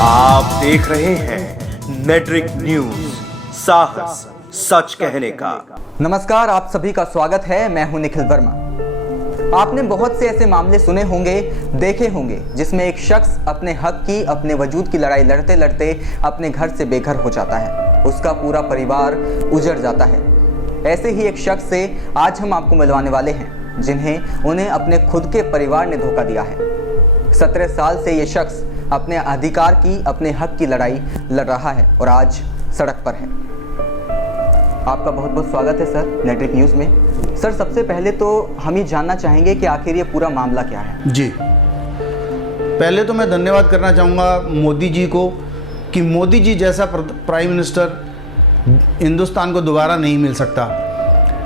आप देख रहे हैं नेट्रिक न्यूज, साहस सच कहने का। नमस्कार, आप सभी का स्वागत है। मैं हूं निखिल वर्मा। आपने बहुत से ऐसे मामले सुने होंगे, देखे होंगे, जिसमें एक शख्स अपने हक की, अपने वजूद की लड़ाई लड़ते लड़ते अपने घर से बेघर हो जाता है, उसका पूरा परिवार उजड़ जाता है। ऐसे ही एक शख्स से आज हम आपको मिलवाने वाले हैं, उन्हें अपने खुद के परिवार ने धोखा दिया है। 17 साल से ये शख्स अपने अधिकार की, अपने हक की लड़ाई लड़ रहा है और आज सड़क पर है। आपका बहुत बहुत स्वागत है सर नेट्रिक न्यूज़ में। सर, सबसे पहले तो हम ये जानना चाहेंगे कि आखिर ये पूरा मामला क्या है। जी, पहले तो मैं धन्यवाद करना चाहूँगा मोदी जी को कि मोदी जी जैसा प्राइम मिनिस्टर हिंदुस्तान को दोबारा नहीं मिल सकता।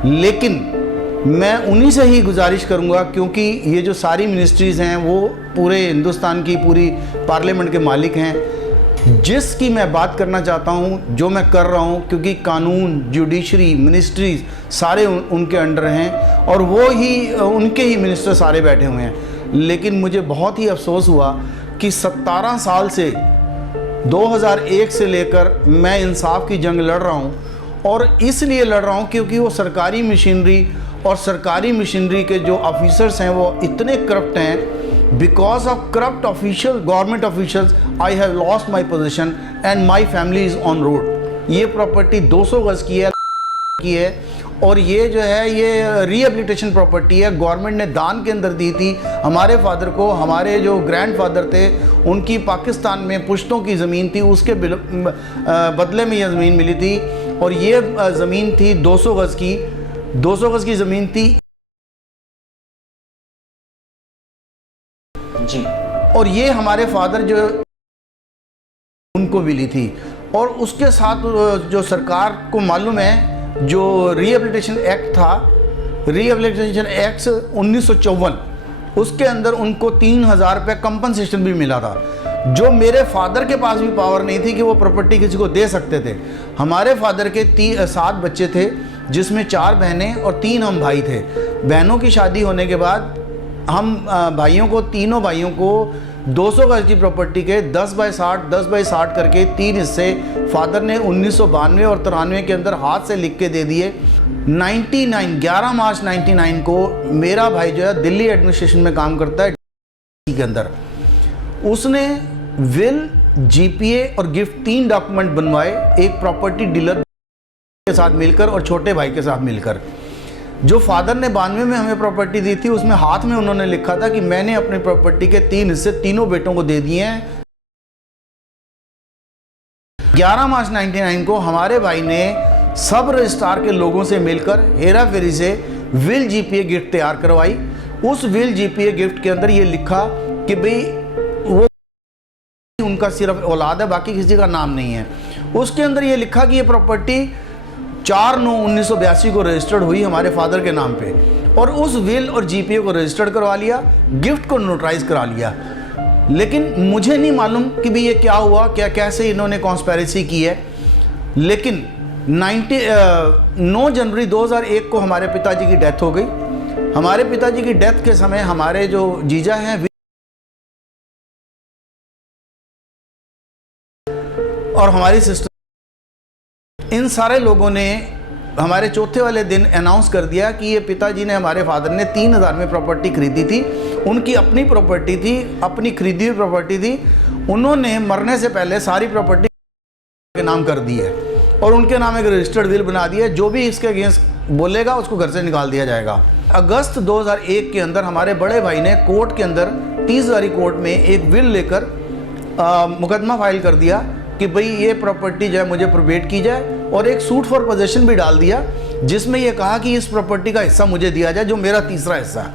लेकिन मैं उन्हीं से ही गुजारिश करूंगा, क्योंकि ये जो सारी मिनिस्ट्रीज़ हैं वो पूरे हिंदुस्तान की पूरी पार्लियामेंट के मालिक हैं। जिसकी मैं बात करना चाहता हूँ, जो मैं कर रहा हूँ, क्योंकि कानून, जुडिशरी, मिनिस्ट्रीज सारे उनके अंडर हैं और वो ही उनके ही मिनिस्टर सारे बैठे हुए हैं। लेकिन मुझे बहुत ही अफसोस हुआ कि 17 साल से 2001 से लेकर मैं इंसाफ की जंग लड़ रहा हूँ, और इसलिए लड़ रहा हूँ क्योंकि वो सरकारी मशीनरी और सरकारी मशीनरी के जो ऑफिसर्स हैं वो इतने करप्ट हैं। Because of corrupt official, government officials, I have lost my position and my family is on road. ये प्रॉपर्टी 200 गज की है और ये जो है ये रिहेबिलिटेशन प्रॉपर्टी है। गवर्नमेंट ने दान के अंदर दी थी हमारे फादर को। हमारे जो ग्रैंड फादर थे उनकी पाकिस्तान में पुश्तों की ज़मीन थी, उसके बदले में यह ज़मीन मिली थी। और ये ज़मीन थी 200 गज की, 200 गज की ज़मीन थी जी। और ये हमारे फादर जो उनको मिली थी। और उसके साथ जो सरकार को मालूम है, जो रिहेबिलिटेशन एक्ट था, रिहेबिलिटेशन एक्ट 1954, उसके अंदर उनको 3000 रुपये कंपनसेशन भी मिला था, जो मेरे फादर के पास भी पावर नहीं थी कि वो प्रॉपर्टी किसी को दे सकते थे। हमारे फादर के 7 बच्चे थे, जिसमें 4 बहनें और 3 हम भाई थे। बहनों की शादी होने के बाद हम तीनों भाइयों को 200 गज की प्रॉपर्टी के 10 बाय 60 करके 3 हिस्से फादर ने 1992 और 93 के अंदर हाथ से लिख के दे दिए। 11 मार्च 99 को मेरा भाई जो है दिल्ली एडमिनिस्ट्रेशन में काम करता है के अंदर, उसने विल, जीपीए और गिफ्ट 3 डॉक्यूमेंट बनवाए, एक प्रॉपर्टी डीलर के साथ मिलकर और छोटे भाई के साथ मिलकर। जो फादर ने 92 में हमें प्रॉपर्टी दी थी, उसमें हाथ में उन्होंने लिखा था कि मैंने अपनी प्रॉपर्टी के 3 हिस्से तीनों बेटों को दे दिए हैं। 11 मार्च 99 को हमारे भाई ने सब रजिस्ट्रार के लोगों से मिलकर हेरा फेरी से विल जीपीए गिफ्ट तैयार करवाई। उस विल जीपीए गिफ्ट के अंदर ये लिखा कि भाई वो उनका सिर्फ औलाद है, बाकी किसी का नाम नहीं है। उसके अंदर ये लिखा कि ये प्रॉपर्टी 4/9/1982 को रजिस्टर्ड हुई हमारे फादर के नाम पे, और उस विल और जीपीए को रजिस्टर्ड करवा लिया, गिफ्ट को नोटराइज करा लिया। लेकिन मुझे नहीं मालूम कि भाई ये क्या हुआ, कैसे इन्होंने कॉन्स्पेरेसी की है। लेकिन 9 जनवरी 2001 को हमारे पिताजी की डेथ हो गई। हमारे पिताजी की डेथ के समय हमारे जो जीजा हैं और हमारी सिस्टर, इन सारे लोगों ने हमारे चौथे वाले दिन अनाउंस कर दिया कि ये पिताजी ने, हमारे फादर ने 3000 में प्रॉपर्टी खरीदी थी। उनकी अपनी प्रॉपर्टी थी, अपनी खरीदी हुई प्रॉपर्टी थी। उन्होंने मरने से पहले सारी प्रॉपर्टी के नाम कर दी है और उनके नाम एक रजिस्टर्ड विल बना दिया है। जो भी इसके अगेंस्ट बोलेगा उसको घर से निकाल दिया जाएगा। अगस्त 2001 के अंदर हमारे बड़े भाई ने कोर्ट के अंदर 30,000 कोर्ट में एक विल लेकर मुकदमा फाइल कर दिया कि भाई ये प्रॉपर्टी जो है मुझे प्रोबेट की जाए, और एक सूट फॉर पोजेशन भी डाल दिया, जिसमें ये कहा कि इस प्रॉपर्टी का हिस्सा मुझे दिया जाए, जो मेरा तीसरा हिस्सा है।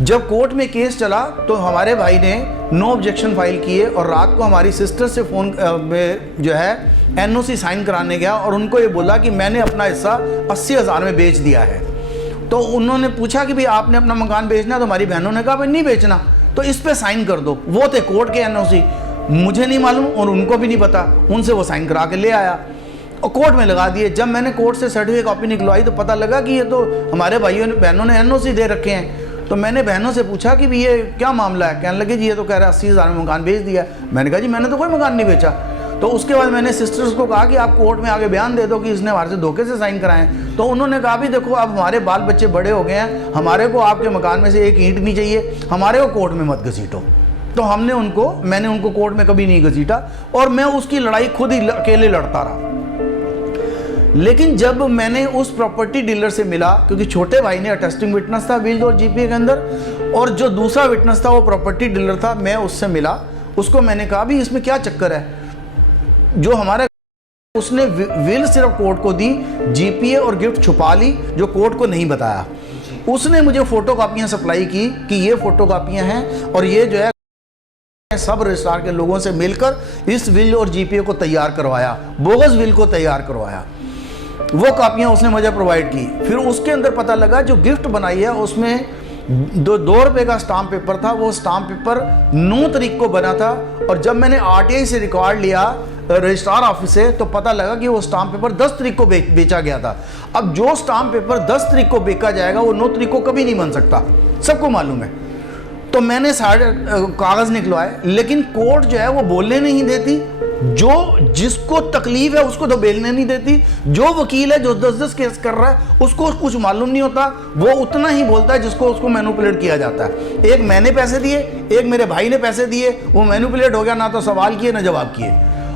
जब कोर्ट में केस चला तो हमारे भाई ने नो ऑब्जेक्शन फाइल किए, और रात को हमारी सिस्टर से फ़ोन में जो है एनओसी साइन कराने गया और उनको ये बोला कि मैंने अपना हिस्सा 80,000 में बेच दिया है। तो उन्होंने पूछा कि भाई आपने अपना मकान बेचना है? तो हमारी बहनों ने कहा भाई नहीं बेचना, तो इस पर साइन कर दो। वो थे कोर्ट के एनओसी, मुझे नहीं मालूम और उनको भी नहीं पता। उनसे वो साइन करा के ले आया और कोर्ट में लगा दिए। जब मैंने कोर्ट से सर्टिफिकेट कॉपी निकलवाई तो पता लगा कि ये तो हमारे भाइयों बहनों ने एनओसी दे रखे हैं। तो मैंने बहनों से पूछा कि भी ये क्या मामला है। कहने लगे जी ये तो कह रहा है 80,000 में मकान बेच दिया। मैंने कहा जी मैंने तो कोई मकान नहीं बेचा। तो उसके बाद मैंने सिस्टर्स को कहा कि आप कोर्ट में आगे बयान दे दो कि इसने हमारे से धोखे से साइन कराए। तो उन्होंने कहा भी देखो अब हमारे बाल बच्चे बड़े हो गए हैं, हमारे को आपके मकान में से एक ईंट नहीं चाहिए, हमारे को कोर्ट में मत घसीटो। तो मैंने उनको कोर्ट में कभी नहीं घसीटा और मैं उसकी लड़ाई खुद ही अकेले लड़ता रहा। लेकिन जब मैंने उस प्रॉपर्टी डीलर से मिला, क्योंकि छोटे भाई ने अटेस्टिंग विटनेस था विल और जीपीए के अंदर, और जो दूसरा विटनेस था वो प्रॉपर्टी डीलर था, मैं उससे मिला। उसको मैंने कहा भी इसमें क्या चक्कर है, जो हमारा उसने विल सिर्फ कोर्ट को दी, जीपीए और गिफ्ट छुपा ली, जो कोर्ट को नहीं बताया। उसने मुझे फोटो कापियाँ सप्लाई की कि ये फोटो कापियाँ हैं और ये जो है सब रजिस्ट्रार के लोगों से मिलकर इस विल और जीपीए को तैयार करवाया, बोगस विल को तैयार करवाया। वो कापियाँ उसने मुझे प्रोवाइड की। फिर उसके अंदर पता लगा जो गिफ्ट बनाई है उसमें 2 रुपये का स्टाम्प पेपर था। वो स्टाम्प पेपर 9 तारीख को बना था और जब मैंने आरटीआई से रिकॉर्ड लिया रजिस्ट्रार ऑफिस से तो पता लगा कि वो स्टाम्प पेपर 10 तारीख को बेचा गया था। अब जो स्टाम्प पेपर 10 तारीख को बेचा जाएगा वो 9 तारीख को कभी नहीं बन सकता, सबको मालूम है। तो मैंने सारे कागज़ निकलवाए, लेकिन कोर्ट जो है वो बोलने नहीं देती। जो जिसको तकलीफ है उसको तो बेलने नहीं देती। जो वकील है जो 10-10 केस कर रहा है उसको कुछ मालूम नहीं होता, वो उतना ही बोलता है जिसको उसको मैनिपुलेट किया जाता है। एक मैंने पैसे दिए, एक मेरे भाई ने पैसे दिए, वो मैनिपुलेट हो गया, ना तो सवाल किए ना जवाब किए।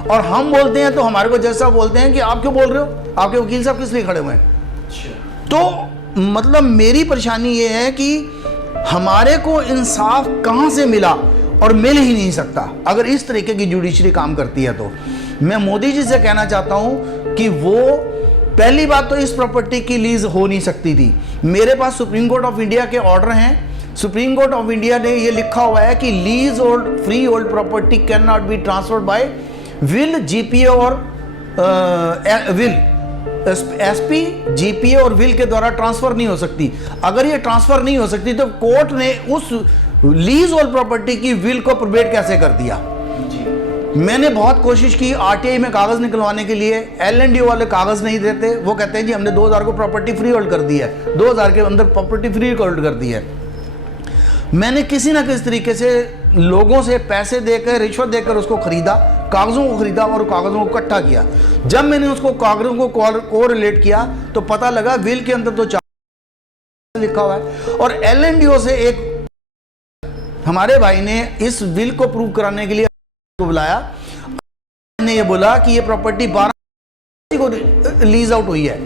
और हम बोलते हैं तो हमारे को जैसा बोलते हैं कि आप क्यों बोल रहे हो, आपके वकील साहब किस लिए खड़े हुए हैं। तो मतलब मेरी परेशानी ये है कि हमारे को इंसाफ कहाँ से मिला और मिल ही नहीं सकता अगर इस तरीके की जुडिशरी काम करती है। तो मैं मोदी जी से कहना चाहता हूँ कि वो पहली बात तो इस प्रॉपर्टी की लीज हो नहीं सकती थी। मेरे पास सुप्रीम कोर्ट ऑफ इंडिया के ऑर्डर हैं। सुप्रीम कोर्ट ऑफ इंडिया ने ये लिखा हुआ है कि लीज और free hold property can not be transferred by will, GPA और विल, एसपी, जीपीए और विल के द्वारा ट्रांसफर नहीं हो सकती। अगर ये ट्रांसफर नहीं हो सकती तो कोर्ट ने उस लीज और प्रॉपर्टी की विल को प्रोबेट कैसे कर दिया। मैंने बहुत कोशिश की आरटीआई में कागज निकलवाने के लिए, एलएनडी वाले कागज नहीं देते। वो कहते हैं जी हमने 2000 को प्रॉपर्टी फ्री होल्ड कर दी है, 2000 के अंदर प्रॉपर्टी फ्री होल्ड कर दी है। मैंने किसी ना किसी तरीके से लोगों से पैसे देकर, रिश्वत देकर उसको खरीदा, कागज़ों को खरीदा और कागज़ों को इकट्ठा किया। जब मैंने उसको कागज़ों को कोरिलेट किया तो पता लगा विल के अंदर तो 4 लिखा हुआ है और एलएनडीओ से एक हमारे भाई ने इस विल को प्रूव कराने के लिए को बुलाया। ने ये बोला कि ये प्रॉपर्टी 12 को लीज आउट हुई है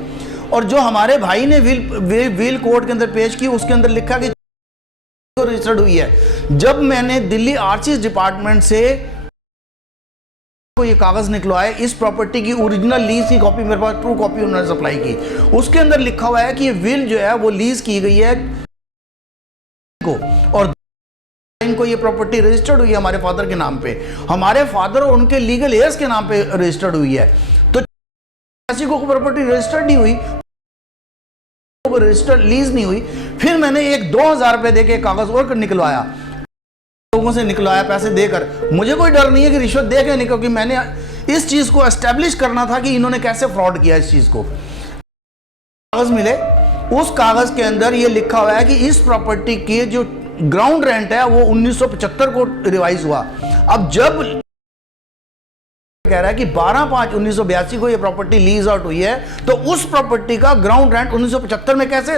और जो हमारे भाई ने विल कोर्ट के अंदर पेश की उसके अंदर लिखा कि रजिस्टर्ड हुई है। जब मैंने दिल्ली आर्चिस डिपार्टमेंट से को ये कागज निकलवाए, इस प्रॉपर्टी की ओरिजिनल लीज की कॉपी मेरे पास ट्रू कॉपी उन्होंने सप्लाई की, उसके अंदर लिखा हुआ है कि ये विल जो है वो लीज की गई है को और इनको ये प्रॉपर्टी रजिस्टर्ड हुई है हमारे फादर के नाम पे, हमारे फादर और उनके लीगल हेयर्स के नाम पे रजिस्टर्ड हुई है। तो किसी को प्रॉपर्टी रजिस्टर्ड नहीं हुई, रजिस्टर्ड लीज नहीं हुई। फिर मैंने एक 2000 रुपए देके कागज और निकलवाया, लोगों से निकलवाया पैसे देकर। मुझे कोई डर नहीं है कि रिश्वत दे के नहीं, क्योंकि मैंने इस चीज को एस्टेब्लिश करना था कि इन्होंने कैसे फ्रॉड किया इस चीज को। कागज मिले, उस कागज के अंदर ये लिखा हुआ है कि इस प्रॉपर्टी के जो ग्राउंड रेंट है वो 1975 को रिवाइज हुआ। अब जब कह रहा है कि 12/5/1982 को ये प्रॉपर्टी लीज आउट हुई है तो उस प्रॉपर्टी का ग्राउंड रेंट 1975 में कैसे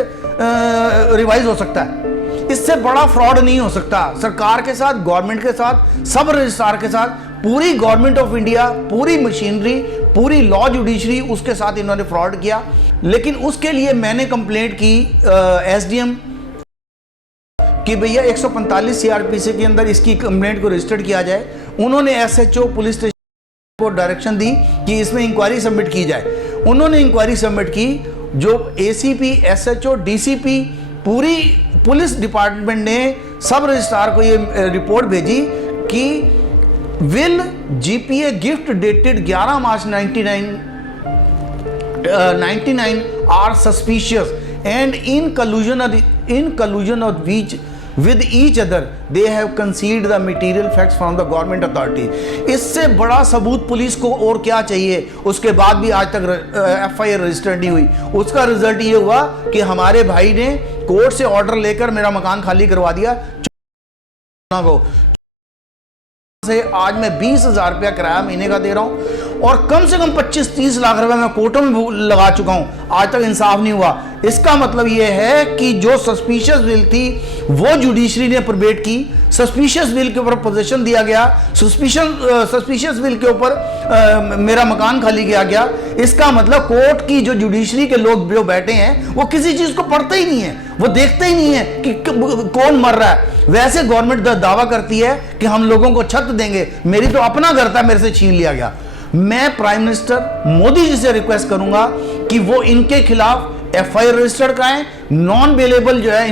रिवाइज हो सकता है। इससे बड़ा फ्रॉड नहीं हो सकता। सरकार के साथ, गवर्नमेंट के साथ, सब रजिस्ट्रार के साथ, पूरी गवर्नमेंट ऑफ इंडिया, पूरी मशीनरी, पूरी लॉ जुडिशरी, उसके साथ इन्होंने फ्रॉड किया। लेकिन उसके लिए मैंने कंप्लेंट की एसडीएम कि भैया 145 सीआरपीसी के अंदर इसकी कंप्लेंट को रजिस्टर्ड किया जाए। उन्होंने एसएचओ पुलिस स्टेशन को डायरेक्शन दी कि इसमें इंक्वायरी सबमिट की जाए। उन्होंने इंक्वायरी सबमिट की, जो एसीपी, एसएचओ, डीसीपी, पूरी पुलिस डिपार्टमेंट ने सब रजिस्ट्रार को ये रिपोर्ट भेजी कि will GPA gift dated 11 March 1999 are suspicious and in collusion of which with each other they have concealed the material facts from the government authority। इससे बड़ा सबूत police को और क्या चाहिए। उसके बाद भी आज तक एफआईआर रजिस्टर्ड नहीं हुई। उसका रिजल्ट ये हुआ कि हमारे भाई ने कोर्ट से ऑर्डर लेकर मेरा मकान खाली करवा दिया को से आज मैं 20,000 रुपया किराया महीने का दे रहा हूं और कम से कम 25-30 लाख रुपए मैं कोर्टों में लगा चुका हूं, आज तक इंसाफ नहीं हुआ। इसका मतलब यह है कि जो सस्पिशियस विल थी वो जुडिशरी ने प्रोबेट की, सस्पिशियस विल के ऊपर पोजीशन दिया गया, सस्पिशियस विल के ऊपर मेरा मकान खाली किया गया। इसका मतलब कोर्ट की जो जुडिशरी के लोग जो बैठे हैं वो किसी चीज को पढ़ते ही नहीं है, वो देखते ही नहीं है कि कौन मर रहा है। वैसे गवर्नमेंट दावा करती है कि हम लोगों को छत देंगे, मेरी तो अपना घर था, मेरे से छीन लिया गया। मैं प्राइम मिनिस्टर मोदी जी से रिक्वेस्ट करूंगा कि वो इनके खिलाफ FIR रजिस्टर कराएं, नॉन बेलेबल जो है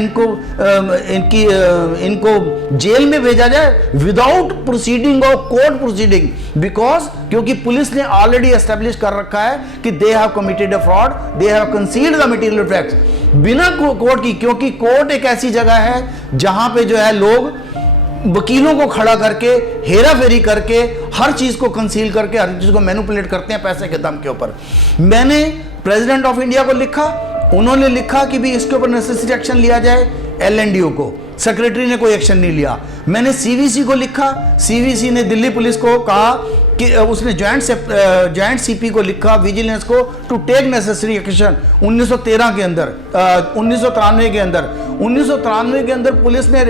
इनको जेल में भेजा जाए विदाउट प्रोसीडिंग और कोर्ट प्रोसीडिंग, बिकॉज क्योंकि पुलिस ने ऑलरेडी एस्टेब्लिश कर रखा है कि they have committed a fraud, they have concealed the material facts बिना कोर्ट की, क्योंकि कोर्ट एक ऐसी जगह है जहां पे जो है लोग वकीलों को खड़ा करके हेरा फेरी करके हर चीज को कंसील करके हर चीज को मैनिपुलेट करते हैं पैसे के दम के ऊपर। मैंने प्रेसिडेंट ऑफ इंडिया को लिखा, उन्होंने लिखा कि भी इसके ऊपर नेसेसरी एक्शन लिया जाए, LNDO को, सेक्रेटरी ने कोई एक्शन नहीं लिया। मैंने CVC को लिखा, CVC ने दिल्ली पुलिस को कहा कि उसने जॉइंट CP को लिखा, विजिलेंस को, टू टेक नेसेसरी एक्शन 1993 के अंदर, 1993 के अंदर पुलिस ने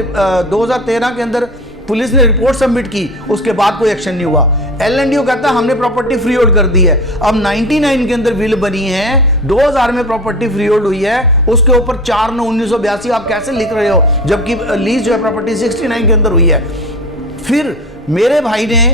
2013 के अंदर पुलिस ने रिपोर्ट सबमिट की, उसके बाद कोई एक्शन नहीं हुआ। LNDO कहता है हमने प्रॉपर्टी फ्री होल्ड कर दी है। अब 99 के अंदर विल बनी है, 2000 में प्रॉपर्टी फ्री होल्ड हुई है, उसके ऊपर 4/9/1982 आप कैसे लिख रहे हो, जबकि लीज जो है प्रॉपर्टी 69 के अंदर हुई है। फिर मेरे भाई ने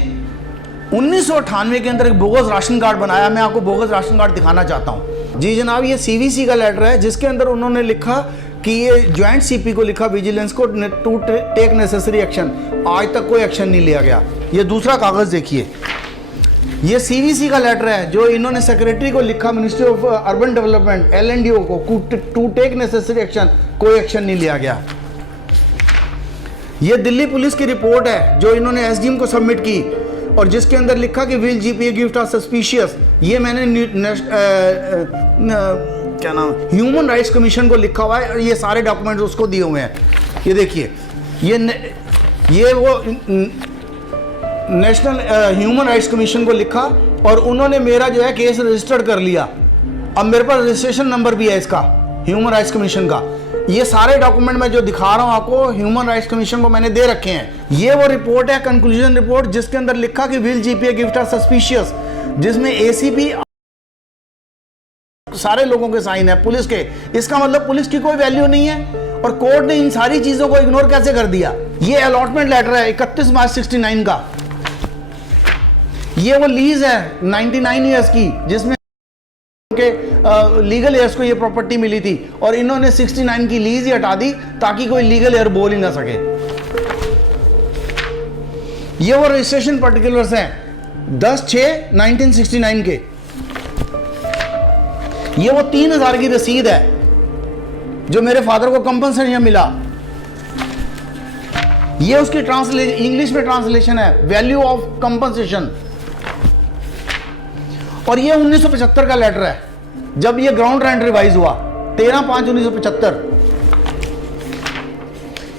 1998 के अंदर एक बोगस राशन कार्ड बनाया, मैं आपको बोगस राशन कार्ड दिखाना चाहता हूँ। जी जनाब, ये CVC का लेटर है जिसके अंदर उन्होंने लिखा कि ये जॉइंट CP को लिखा विजिलेंस को टू टेक नेसेसरी एक्शन, आज तक कोई एक्शन नहीं लिया गया। ये दूसरा कागज देखिए, ये CVC का लेटर है जो इन्होंने सेक्रेटरी को लिखा, ministry of urban development LNDO को, टू टेक नेसेसरी एक्शन, कोई एक्शन नहीं लिया गया। ये दिल्ली पुलिस की रिपोर्ट है जो इन्होंने SDM को सबमिट की और जिसके अंदर लिखा कि will GPA gift are suspicious. ये मैंने क्या नाम, ह्यूमन राइट्स कमीशन को लिखा हुआ है और ये सारे डॉक्यूमेंट्स उसको दिए हुए हैं। ये देखिए, ये वो नेशनल ह्यूमन राइट्स कमीशन को लिखा और उन्होंने मेरा जो है केस रजिस्टर्ड कर लिया। अब मेरे पास रजिस्ट्रेशन नंबर भी है इसका, ह्यूमन राइट्स कमीशन का। ये सारे डॉक्यूमेंट मैं जो दिखा रहा हूं आपको, ह्यूमन राइट्स कमीशन को मैंने दे रखे हैं। ये वो रिपोर्ट है, कंक्लूजन रिपोर्ट, जिसके अंदर लिखा कि will GPA gift are suspicious, जिसमें ACP सारे लोगों के साइन है, पुलिस के। इसका मतलब पुलिस की कोई वैल्यू नहीं है और कोर्ट ने इन सारी चीजों को इग्नोर कैसे कर दिया। ये अलॉटमेंट लेटर है 31 मार्च 69 का। ये वो लीज है 99 ईयर्स की जिसमें के लीगल एयर्स को ये प्रॉपर्टी मिली थी और इन्होंने 69 की लीज ही हटा दी ताकि कोई लीगल एयर बोल ही ना सके। ये वो रजिस्ट्रेशन पर्टिकुलर्स हैं 10/6/1969 के। ये वो 3000 की रसीद है जो मेरे फादर को कंपनसेशन मिला। ये उसकी ट्रांसलेशन, इंग्लिश में ट्रांसलेशन है, वैल्यू ऑफ कंपनसेशन। और ये 1975 का लेटर है जब ये ग्राउंड रेंट रिवाइज हुआ 13/5/1975।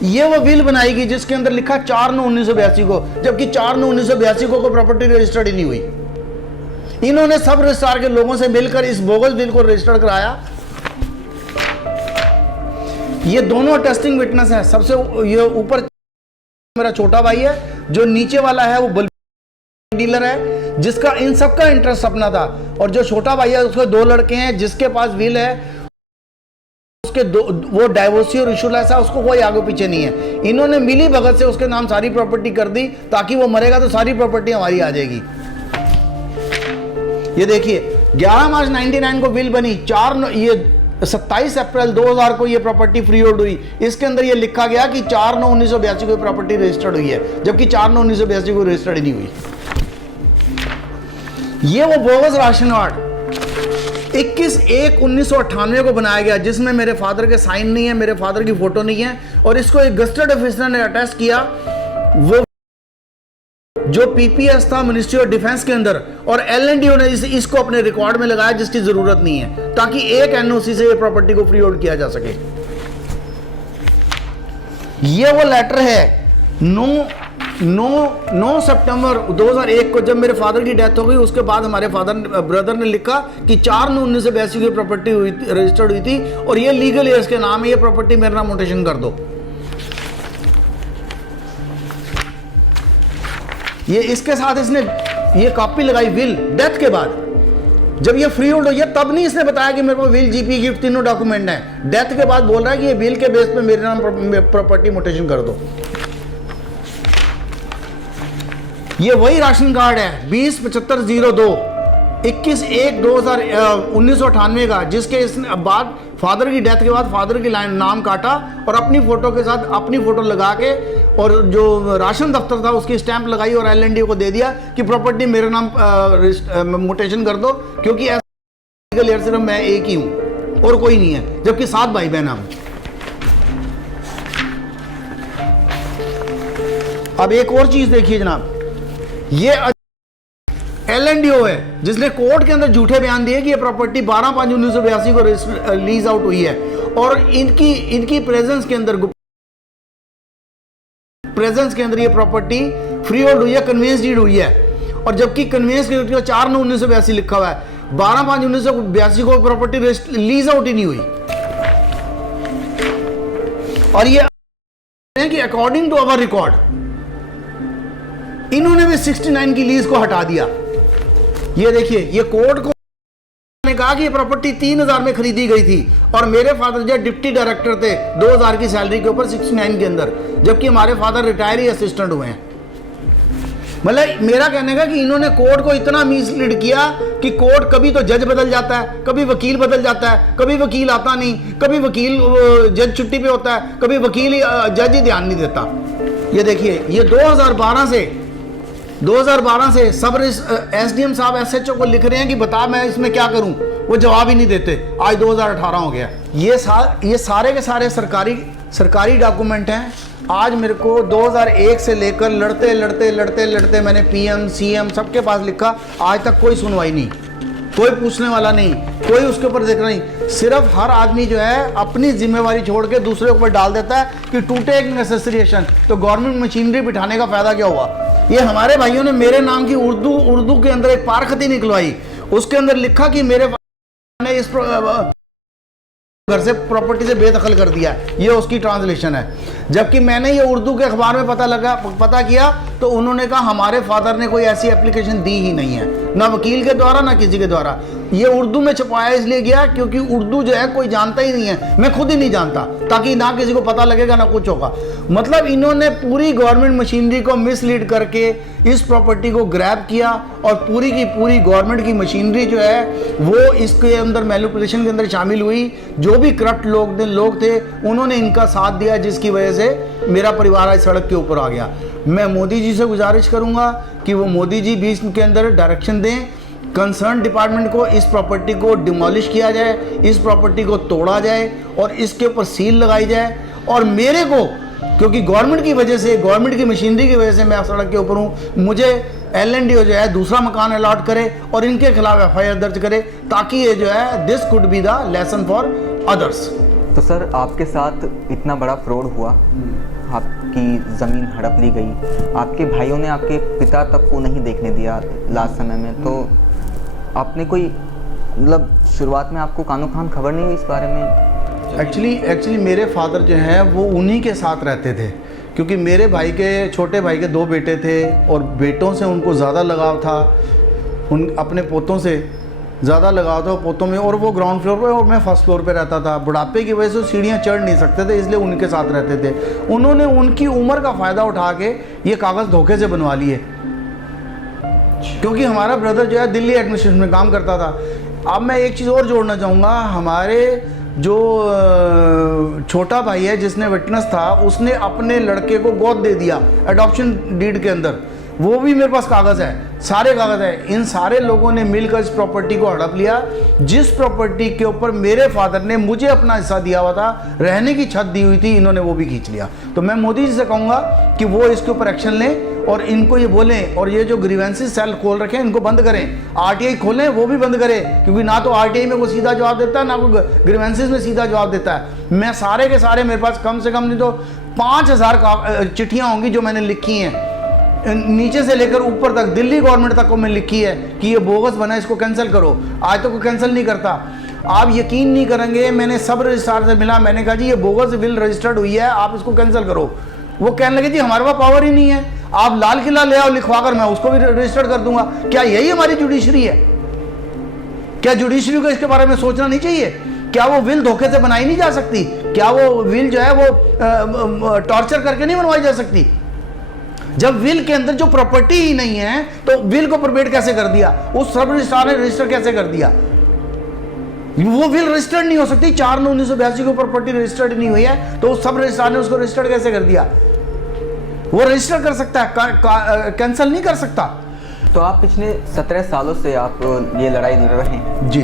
ये वो बिल बनाएगी जिसके अंदर लिखा 4/9/1982 को, जबकि 4/9/1982 को कोई प्रॉपर्टी रजिस्टर्ड ही नहीं हुई। इन्होंने सब रजिस्ट्रार के लोगों से मिलकर इस बोगस बिल को रजिस्टर्ड कराया। ये दोनों टेस्टिंग विटनेस हैं। सबसे ये ऊपर मेरा छोटा भाई है, जो नीचे वाला है वो डीलर है जिसका इन सबका इंटरेस्ट अपना था, और जो छोटा भाई है उसके 2 लड़के हैं जिसके पास विल है, उसके वो डाइवोर्सी और इशूलेस है, उसको कोई आगे पीछे नहीं है। इन्होंने मिली भगत से उसके नाम सारी प्रॉपर्टी कर दी ताकि वो मरेगा तो सारी प्रॉपर्टी हमारी आ जाएगी। ये देखिए 11 मार्च 99 को बिल बनी, 27 अप्रैल 2000 को ये प्रॉपर्टी फ्री होल्ड हुई। इसके अंदर ये लिखा गया कि 4/9/1982 को प्रॉपर्टी रजिस्टर्ड हुई है, जबकि 4/9/1982 को रजिस्टर्ड ही नहीं हुई। ये वो बोगस राशन कार्ड 21/1/1998 को बनाया गया जिसमें मेरे फादर के साइन नहीं है, मेरे फादर की फोटो नहीं है, और इसको एक गस्टेड ऑफिसर ने अटेस्ट किया, वो जो PPS था मिनिस्ट्री ऑफ डिफेंस के अंदर, और LNDO ने इसको अपने रिकॉर्ड में लगाया जिसकी जरूरत नहीं है, ताकि एक NOC से ये प्रॉपर्टी को फ्री होल्ड किया जा सके। ये वो लेटर है 9 सितंबर 2001 को, जब मेरे फादर की डेथ हो गई। उसके बाद हमारे ब्रदर ने लिखा कि 4/9/1982 की प्रॉपर्टी रजिस्टर्ड हुई थी और ये लीगल एयर्स के नाम है, ये प्रॉपर्टी मेरा नाम मोटेशन कर दो। ये इसके साथ इसने ये कॉपी लगाई विल डेथ के बाद, जब ये फ्री होल्ड हुई है तब नहीं इसने बताया कि मेरे को विल, जीपी, गिफ्ट तीनों डॉक्यूमेंट हैं। डेथ के बाद बोल रहा है कि ये विल के बेस पे मेरे नाम प्रॉपर्टी मोटेशन कर दो। ये वही राशन कार्ड है 207502 21/1/1998 का, जिसके इसने बाद फादर की डेथ के बाद फादर की लाइन नाम काटा और अपनी फोटो के साथ अपनी फोटो लगा के और जो राशन दफ्तर था उसकी स्टैंप लगाई और LND को दे दिया कि प्रॉपर्टी मेरे नाम मोटेशन कर दो, क्योंकि ऐसा लीगल एयर सिर्फ मैं एक ही हूं और कोई नहीं है, जबकि 7 भाई बहन हम। अब एक और चीज देखिए जनाब, ये LNDO है जिसने कोर्ट के अंदर झूठे बयान दिए कि ये प्रॉपर्टी 12/5/1982 को लीज आउट हुई है और इनकी प्रेजेंस के अंदर ये प्रॉपर्टी फ्री होल्ड हुई है, कन्वेंस डीड हुई है। और जबकि कन्वेंस डीड 4/9/1982 लिखा हुआ है, 12/5/1982 को प्रॉपर्टी लीज आउट ही नहीं हुई। और ये कि अकॉर्डिंग टू अवर रिकॉर्ड इन्होंने भी 69 की लीज को हटा दिया। ये देखिए, ये कोर्ट को ने कहा कि ये प्रॉपर्टी 3000 में खरीदी गई थी और मेरे फादर जो डिप्टी डायरेक्टर थे 2000 की सैलरी के ऊपर 69 के अंदर, जबकि हमारे फादर रिटायरी असिस्टेंट हुए हैं। मतलब मेरा कहने का कि इन्होंने कोर्ट को इतना मिसलीड किया कि कोर्ट कभी तो जज बदल जाता है, कभी वकील बदल जाता है, कभी वकील आता नहीं, कभी वकील जज छुट्टी पे होता है, कभी वकील जज ही ध्यान नहीं देता। ये देखिए, ये 2012 से सब SDM साहब SHO को लिख रहे हैं कि बता मैं इसमें क्या करूं, वो जवाब ही नहीं देते। आज 2018 हो गया। ये सारे के सारे सरकारी डॉक्यूमेंट हैं। आज मेरे को 2001 से लेकर लड़ते मैंने PM CM सबके पास लिखा, आज तक कोई सुनवाई नहीं, कोई पूछने वाला नहीं, कोई उसके ऊपर देख रहा नहीं। सिर्फ हर आदमी जो है अपनी जिम्मेवारी छोड़ के दूसरे ऊपर डाल देता है कि टू टेक नेसेसरिएशन, तो गवर्नमेंट मशीनरी बिठाने का फायदा क्या हुआ। ये हमारे भाइयों ने मेरे नाम की उर्दू के अंदर एक पारखती निकलवाई, उसके अंदर लिखा कि मेरे ने इस घर से प्रॉपर्टी से बेदखल कर दिया, ये उसकी ट्रांसलेशन है। जबकि मैंने ये उर्दू के अखबार में पता किया तो उन्होंने कहा हमारे फादर ने कोई ऐसी एप्लीकेशन दी ही नहीं है, ना वकील के द्वारा ना किसी के द्वारा। ये उर्दू में छपाया इसलिए गया क्योंकि उर्दू जो है कोई जानता ही नहीं है, मैं खुद ही नहीं जानता, ताकि ना किसी को पता लगेगा ना कुछ होगा। मतलब इन्होंने पूरी गवर्नमेंट मशीनरी को मिसलीड करके इस प्रॉपर्टी को ग्रैब किया और पूरी की पूरी गवर्नमेंट की मशीनरी जो है वो इसके अंदर मैनिपुलेशन के अंदर शामिल हुई। जो भी करप्ट लोग थे उन्होंने इनका साथ दिया, जिसकी वजह से मेरा परिवार आज सड़क के ऊपर आ गया। मैं मोदी जी से गुजारिश करूंगा कि वो मोदी जी भी इसके अंदर डायरेक्शन दें, कंसर्न डिपार्टमेंट को इस प्रॉपर्टी को डिमोलिश किया जाए, इस प्रॉपर्टी को तोड़ा जाए और इसके ऊपर सील लगाई जाए। और मेरे को, क्योंकि गवर्नमेंट की वजह से, गवर्नमेंट की मशीनरी की वजह से मैं सड़क के ऊपर हूँ, मुझे LNDO जो है दूसरा मकान अलॉट करे और इनके खिलाफ FIR दर्ज करे, ताकि ये जो है this could be the lesson for others. तो सर, आपके साथ इतना बड़ा फ्रॉड हुआ, आपकी ज़मीन हड़प ली गई, आपके भाइयों ने आपके पिता तक को नहीं देखने दिया लास्ट समय में, तो आपने कोई मतलब शुरुआत में आपको कानो खान खबर नहीं हुई इस बारे में? एक्चुअली मेरे फादर जो हैं वो उन्हीं के साथ रहते थे, क्योंकि मेरे भाई के, छोटे भाई के 2 बेटे थे और बेटों से उनको ज़्यादा लगाव था, उन अपने पोतों से ज़्यादा लगाव था पोतों में, और वो ग्राउंड फ्लोर पे और मैं फर्स्ट फ्लोर पे रहता था। बुढ़ापे की वजह से सीढ़ियाँ चढ़ नहीं सकते थे, इसलिए उनके साथ रहते थे। उन्होंने उनकी उम्र का फ़ायदा उठा के ये कागज़ धोखे से बनवा लिए, क्योंकि हमारा ब्रदर जो है दिल्ली एडमिनिस्ट्रेशन में काम करता था। अब मैं एक चीज़ और जोड़ना चाहूँगा, हमारे जो छोटा भाई है जिसने विटनेस था, उसने अपने लड़के को गोद दे दिया एडॉप्शन डीड के अंदर, वो भी मेरे पास कागज़ है, सारे कागज़ है। इन सारे लोगों ने मिलकर इस प्रॉपर्टी को हड़प लिया, जिस प्रॉपर्टी के ऊपर मेरे फादर ने मुझे अपना हिस्सा दिया हुआ था, रहने की छत दी हुई थी, इन्होंने वो भी खींच लिया। तो मैं मोदी जी से कहूँगा कि वो इसके ऊपर एक्शन लें और इनको ये बोलें, और ये जो ग्रीवेंसेस सेल खोल रखे हैं इनको बंद करें, RTI खोलें वो भी बंद करें, क्योंकि ना तो RTI में कोई सीधा जवाब देता है ना कोई ग्रीवेंसेस में सीधा जवाब देता है। मैं सारे के सारे, मेरे पास कम से कम नहीं तो 5000 चिट्ठियां होंगी जो मैंने लिखी हैं, नीचे से लेकर ऊपर तक, दिल्ली गवर्नमेंट तक को मैं लिखी है कि ये बोगस बना है, इसको कैंसिल करो। आज तो कोई कैंसिल नहीं करता। आप यकीन नहीं करेंगे, मैंने सब रजिस्ट्रार से मिला, मैंने कहा जी ये बोगस बिल रजिस्टर्ड हुई है, आप इसको कैंसिल करो। वो कहने लगे जी हमारे पास पावर ही नहीं है, आप लाल किला ले आओ लिखवा कर, मैं उसको भी रजिस्टर्ड कर दूंगा। क्या यही हमारी जुडिशरी है? क्या जुडिशरी को इसके बारे में सोचना नहीं चाहिए? क्या वो विल धोखे से बनाई नहीं जा सकती? क्या वो विल जो है वो टॉर्चर करके नहीं बनवाई जा सकती? जब विल के अंदर जो प्रॉपर्टी ही नहीं है तो विल को प्रोबेट कैसे कर दिया? उस सब रजिस्ट्रार ने रजिस्टर कैसे कर दिया? वो विल रजिस्टर्ड नहीं हो सकती। 4/9/1982 को प्रॉपर्टी रजिस्टर्ड नहीं हुई है तो उस सब रजिस्ट्रार ने उसको रजिस्टर्ड कैसे कर दिया? वो रजिस्टर कर सकता है, कैंसिल नहीं कर सकता। तो आप पिछले 17 सालों से आप ये लड़ाई लड़ रहे हैं जी।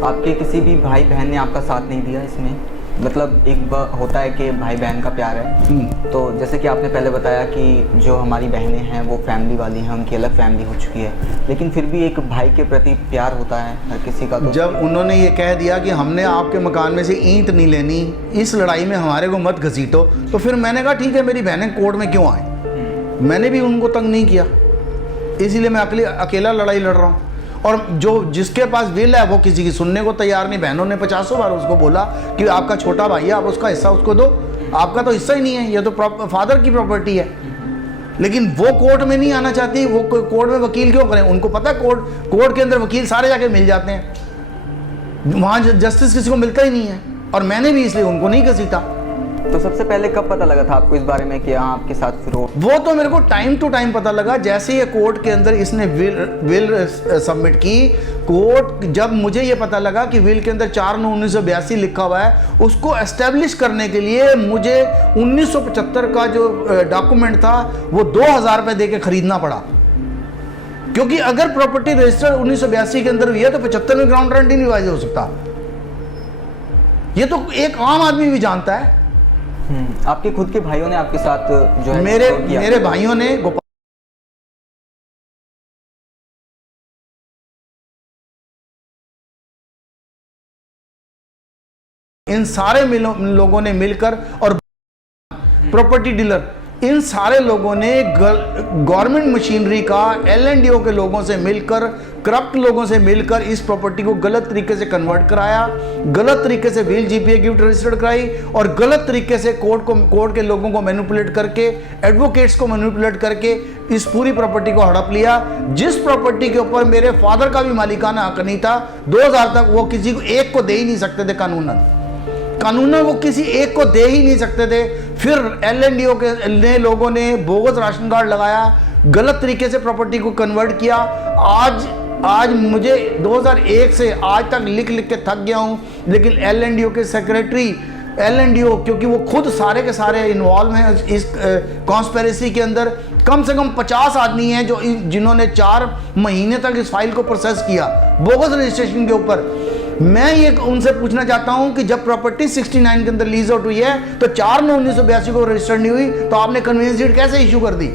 आपके किसी भी भाई बहन ने आपका साथ नहीं दिया इसमें? मतलब एक होता है कि भाई बहन का प्यार है, तो जैसे कि आपने पहले बताया कि जो हमारी बहनें हैं वो फैमिली वाली हैं, उनकी अलग फैमिली हो चुकी है, लेकिन फिर भी एक भाई के प्रति प्यार होता है हर किसी का। तो जब उन्होंने ये कह दिया कि हमने आपके मकान में से ईंट नहीं लेनी, इस लड़ाई में हमारे को मत घसीटो, तो फिर मैंने कहा ठीक है, मेरी बहनें कोर्ट में क्यों आए? मैंने भी उनको तंग नहीं किया, इसीलिए मैं अकेला लड़ाई लड़ रहा हूँ। और जो जिसके पास विल है वो किसी की सुनने को तैयार नहीं। बहनों ने 50 बार उसको बोला कि आपका छोटा भाई है, आप उसका हिस्सा उसको दो, आपका तो हिस्सा ही नहीं है, ये तो फादर की प्रॉपर्टी है। लेकिन वो कोर्ट में नहीं आना चाहती। वो कोर्ट में वकील क्यों करें? उनको पता है कोर्ट के अंदर वकील सारे जाके मिल जाते हैं, वहाँ जस्टिस किसी को मिलता ही नहीं है। और मैंने भी इसलिए उनको नहीं घसीटा। तो सबसे पहले कब पता लगा था आपको इस बारे में कि हाँ आपके साथ फिर वो तो मेरे को टाइम टू टाइम पता लगा। जैसे ये कोर्ट के अंदर इसने विल सबमिट की, कोर्ट जब मुझे ये पता लगा कि विल के अंदर 4/9/1982 लिखा हुआ है, उसको एस्टेब्लिश करने के लिए मुझे 1975 का जो डॉक्यूमेंट था वो 2000 रुपये दे के खरीदना पड़ा। क्योंकि अगर प्रॉपर्टी रजिस्टर 1982 के अंदर हुई है तो 75 में ग्राउंड वारंटी नहीं वाइज हो सकता। ये तो एक आम आदमी भी जानता है। आपके खुद के भाइयों ने आपके साथ जो है मेरे भाइयों ने इन सारे लोगों ने मिलकर, और प्रॉपर्टी डीलर, इन सारे लोगों ने गवर्नमेंट मशीनरी का LNDO के लोगों से मिलकर, करप्ट लोगों से मिलकर इस प्रॉपर्टी को गलत तरीके से कन्वर्ट कराया, गलत तरीके से व्हील GPA गिफ्ट रजिस्टर्ड कराई, और गलत तरीके से कोर्ट के लोगों को मैनिपुलेट करके, एडवोकेट्स को मैनिपुलेट करके इस पूरी प्रॉपर्टी को हड़प लिया। जिस प्रॉपर्टी के ऊपर मेरे फादर का भी मालिकाना हक नहीं था, 2000 तक वो किसी को एक को दे ही नहीं सकते थे कानूनन वो किसी एक को दे ही नहीं सकते थे। फिर LNDO के लोगों ने बोगस राशन कार्ड लगाया, गलत तरीके से प्रॉपर्टी को कन्वर्ट किया। आज मुझे 2001 से आज तक लिख के थक गया हूँ, लेकिन LNDO के सेक्रेटरी, LNDO क्योंकि वो खुद सारे के सारे इन्वॉल्व हैं इस कॉन्स्पिरेसी के अंदर, कम से कम 50 आदमी हैं जिन्होंने 4 महीने तक इस फाइल को प्रोसेस किया बोगस रजिस्ट्रेशन के ऊपर। मैं ये उनसे पूछना चाहता हूं कि जब प्रॉपर्टी 69 के अंदर लीज आउट हुई है तो 4/9/1982 को रजिस्टर्ड नहीं हुई, तो आपने कन्वेंस डीड कैसे इशू कर दी?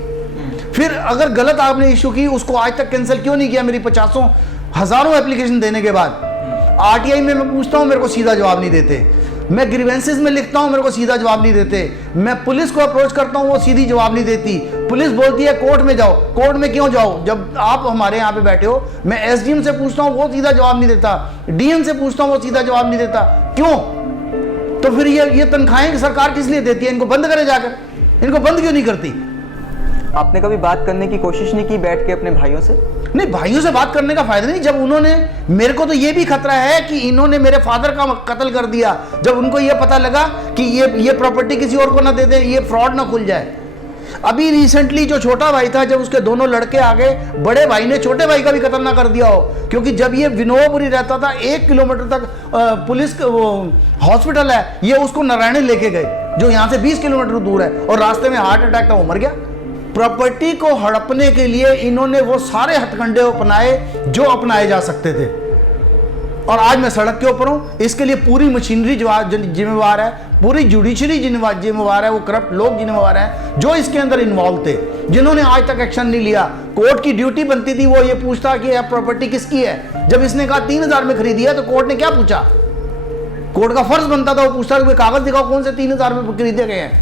फिर अगर गलत आपने इशू की, उसको आज तक कैंसिल क्यों नहीं किया? मेरी 50 हजारों एप्लीकेशन देने के बाद RTI में मैं पूछता हूं, मेरे को सीधा जवाब नहीं देते। मैं ग्रीवेंसेस में लिखता हूं, मेरे को सीधा जवाब नहीं देते। मैं पुलिस को अप्रोच करता हूं, वो सीधी जवाब नहीं देती। पुलिस बोलती है कोर्ट में जाओ। कोर्ट में क्यों जाओ जब आप हमारे यहाँ पे बैठे हो? मैं SDM से पूछता हूं, वो सीधा जवाब नहीं देता। DM से पूछता हूं, वो सीधा जवाब नहीं देता। क्यों? तो फिर ये तनख्वाहें सरकार किस लिए देती है? इनको बंद करे जाकर, इनको बंद क्यों नहीं करती? आपने कभी बात करने की कोशिश नहीं की बैठ के अपने भाइयों से? नहीं, भाइयों से बात करने का फायदा नहीं। जब उन्होंने, मेरे को तो ये भी खतरा है कि इन्होंने मेरे फादर का कत्ल कर दिया। जब उनको ये पता लगा कि ये प्रॉपर्टी किसी और को ना दे दे, ये फ्रॉड ना खुल जाए। अभी रिसेंटली जो छोटा भाई था, जब उसके दोनों लड़के आ गए, बड़े भाई ने छोटे भाई का भी कत्ल ना कर दिया हो। क्योंकि जब ये विनोबापुरी रहता था, 1 किलोमीटर तक पुलिस हॉस्पिटल है, ये उसको नारायणी लेके गए जो यहाँ से 20 किलोमीटर दूर है, और रास्ते में हार्ट अटैक था, वो मर गया। प्रॉपर्टी को हड़पने के लिए इन्होंने वो सारे हथकंडे अपनाए जो अपनाए जा सकते थे, और आज मैं सड़क के ऊपर हूं। इसके लिए पूरी मशीनरी जिम्मेवार है, पूरी जुडिशरी जिम्मेवार है, वो करप्ट लोग जिम्मेवार हैं जो इसके अंदर इन्वॉल्व थे, जिन्होंने आज तक एक्शन नहीं लिया। कोर्ट की ड्यूटी बनती थी वो ये पूछता कि यह प्रॉपर्टी किसकी है। जब इसने कहा 3000 में खरीदी है, तो कोर्ट ने क्या पूछा? कोर्ट का फर्ज बनता था वो पूछता कि कागज दिखाओ कौन से 3000 में खरीदे गए हैं।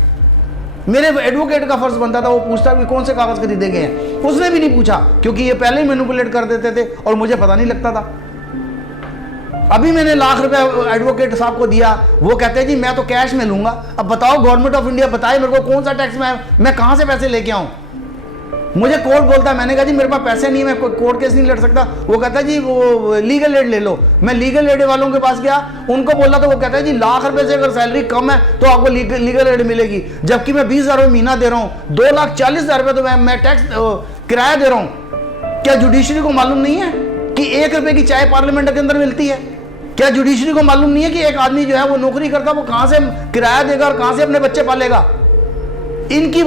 मेरे एडवोकेट का फर्ज बनता था वो पूछता कि कौन से कागज खरीदे गए हैं, उसने भी नहीं पूछा क्योंकि ये पहले ही मैनिपुलेट कर देते थे और मुझे पता नहीं लगता था। अभी मैंने ₹1,00,000 एडवोकेट साहब को दिया, वो कहते हैं जी मैं तो कैश में लूंगा। अब बताओ गवर्नमेंट ऑफ इंडिया बताए मेरे को कौन सा टैक्स मैं कहां से पैसे लेके आऊं? मुझे कोर्ट बोलता है, मैंने कहा जी मेरे पास पैसे नहीं है, मैं कोर्ट केस नहीं लड़ सकता। वो कहता है जी वो लीगल एड ले लो। मैं लीगल एड वालों के पास गया, उनको बोला तो वो कहता है जी ₹1,00,000 से अगर सैलरी कम है तो आपको लीगल एड मिलेगी, जबकि मैं 20,000 महीना दे रहा हूँ, ₹2,40,000 तो मैं टैक्स किराया दे रहा हूँ। क्या जुडिशरी को मालूम नहीं है कि ₹1 की चाय पार्लियामेंट के अंदर मिलती है? क्या जुडिशरी को मालूम नहीं है कि एक आदमी जो है वो नौकरी करता है, वो कहां से किराया देगा और कहां से अपने बच्चे पालेगा? इनकी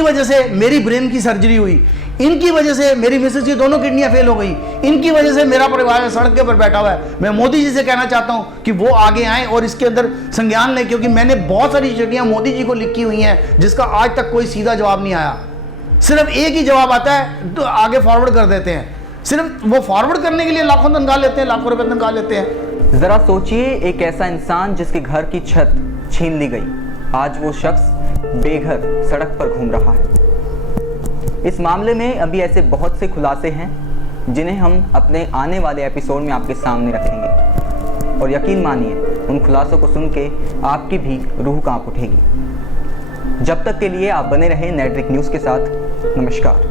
वजह से मेरी ब्रेन की सर्जरी हुई, इनकी वजह से मेरी मिसेज की दोनों किडनियां फेल हो गई, इनकी वजह से मेरा परिवार सड़क के ऊपर बैठा हुआ है। मैं मोदी जी से कहना चाहता हूं कि वो आगे आएं और इसके अंदर संज्ञान लें, क्योंकि मैंने बहुत सारी चिट्ठियां मोदी जी को लिखी हुई हैं जिसका आज तक कोई सीधा जवाब नहीं आया। सिर्फ एक ही जवाब आता है तो आगे फॉरवर्ड कर देते हैं। सिर्फ वो फॉरवर्ड करने के लिए लाखों तनख्वाह लेते हैं, लाखों रुपए तनख्वाह लेते हैं। जरा सोचिए, एक ऐसा इंसान जिसके घर की छत छीन ली गई, आज वो शख्स बेघर सड़क पर घूम रहा है। इस मामले में अभी ऐसे बहुत से खुलासे हैं जिन्हें हम अपने आने वाले एपिसोड में आपके सामने रखेंगे, और यकीन मानिए उन खुलासों को सुन के आपकी भी रूह कांप उठेगी। जब तक के लिए आप बने रहें नेट्रिक न्यूज़ के साथ। नमस्कार।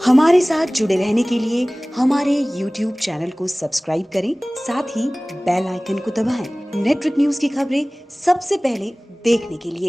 हमारे साथ जुड़े रहने के लिए हमारे YouTube चैनल को सब्सक्राइब करें, साथ ही बेल आइकन को दबाएं। नेटवर्क न्यूज की खबरें सबसे पहले देखने के लिए।